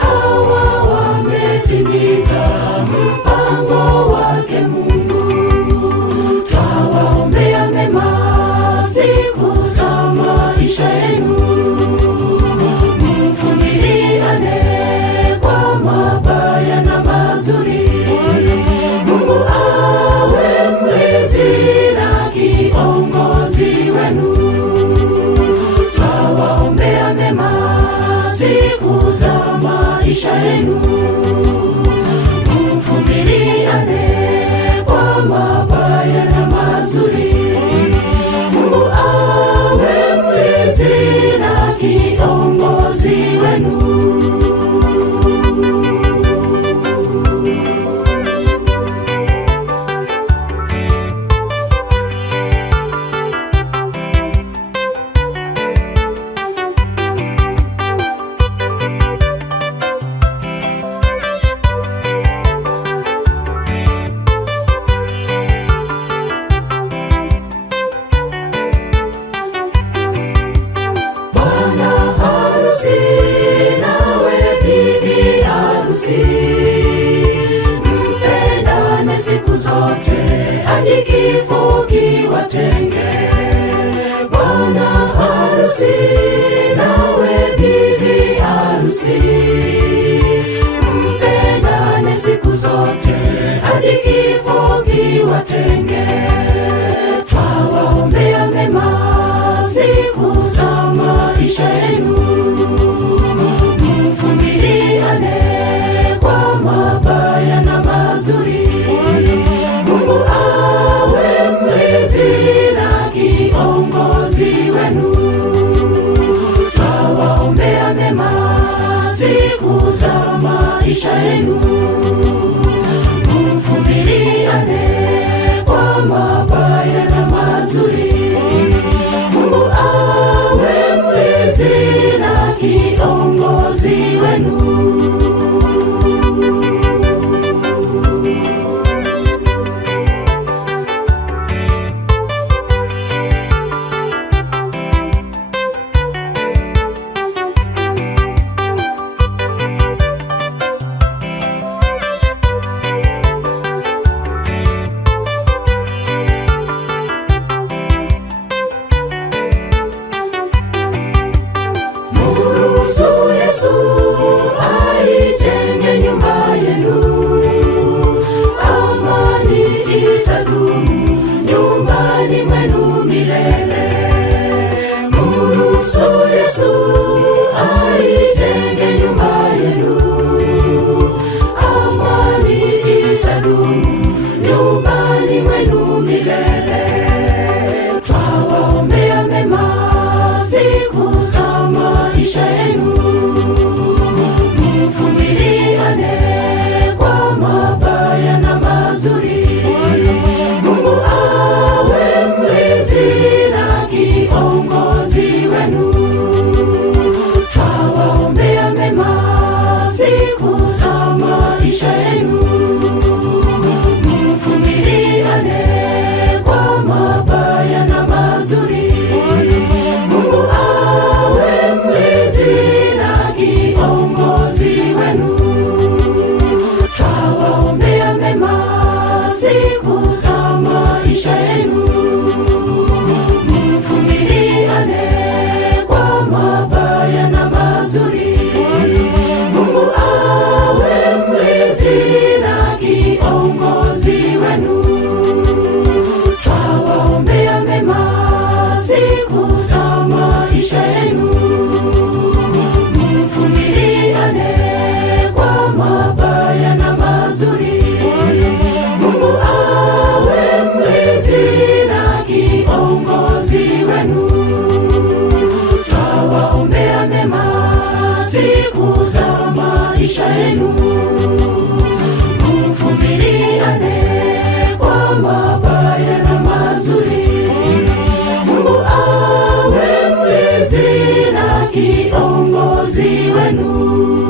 hawa wametimiza mpango wake Mungu. Twawaombea mema siku za maisha yenu, mvumiliane kwa mabaya na mazuri. Mungu awe mlezi na kiongozi wenu. Twawaombea mema siku za maisha yenu, mvumiliane kwa mabaya na mazuri. Mungu awe mlezi na kiongozi wenu. Mpendane siku zote hadi kifo kiwatenge. Bwana harusi nawe bibi harusi, mpendane siku zote hadi kifo kiwatenge. Twawaombea mema siku za maisha yenu, mvumiliane kwa mabaya na mazuri. Mungu awe mlezi na kiongozi wenu. Twawaombea mema siku za maisha yenu, mvumiliane kwa mabaya na mazuri. Mungu awe mlezi na kiongozi wenu. Muruhusu Yesu aijenge nyumba yenu, amani itadumu nyumbani mwenu milele. Muruhusu Yesu aijenge nyumba yenu, amani itadumu nyumbani mwenu milele. Twawaombea mema siku za maisha yenu, mvumiliane kwa mabaya na mazuri. Mungu awe mlezi na kiongozi wenu. Twawaombea mema siku za maisha yenu, mvumiliane kwa mabaya na mazuri. Mungu awe mlezi na kiongozi wenu. Twawaombea mema siku za maisha yenu, mvumiliane kwa mabaya na mazuri. Mungu awe mlezi na kiongozi wenu. Twawaombea mema siku za maisha yenu, mvumiliane kwa mabaya na mazuri. Mungu awe mlezi na kiongozi wenu. Twawaombea mema siku za maisha yenu, mvumiliane kwa mabaya na mazuri. Mungu awe mlezi na kiongozi wenu.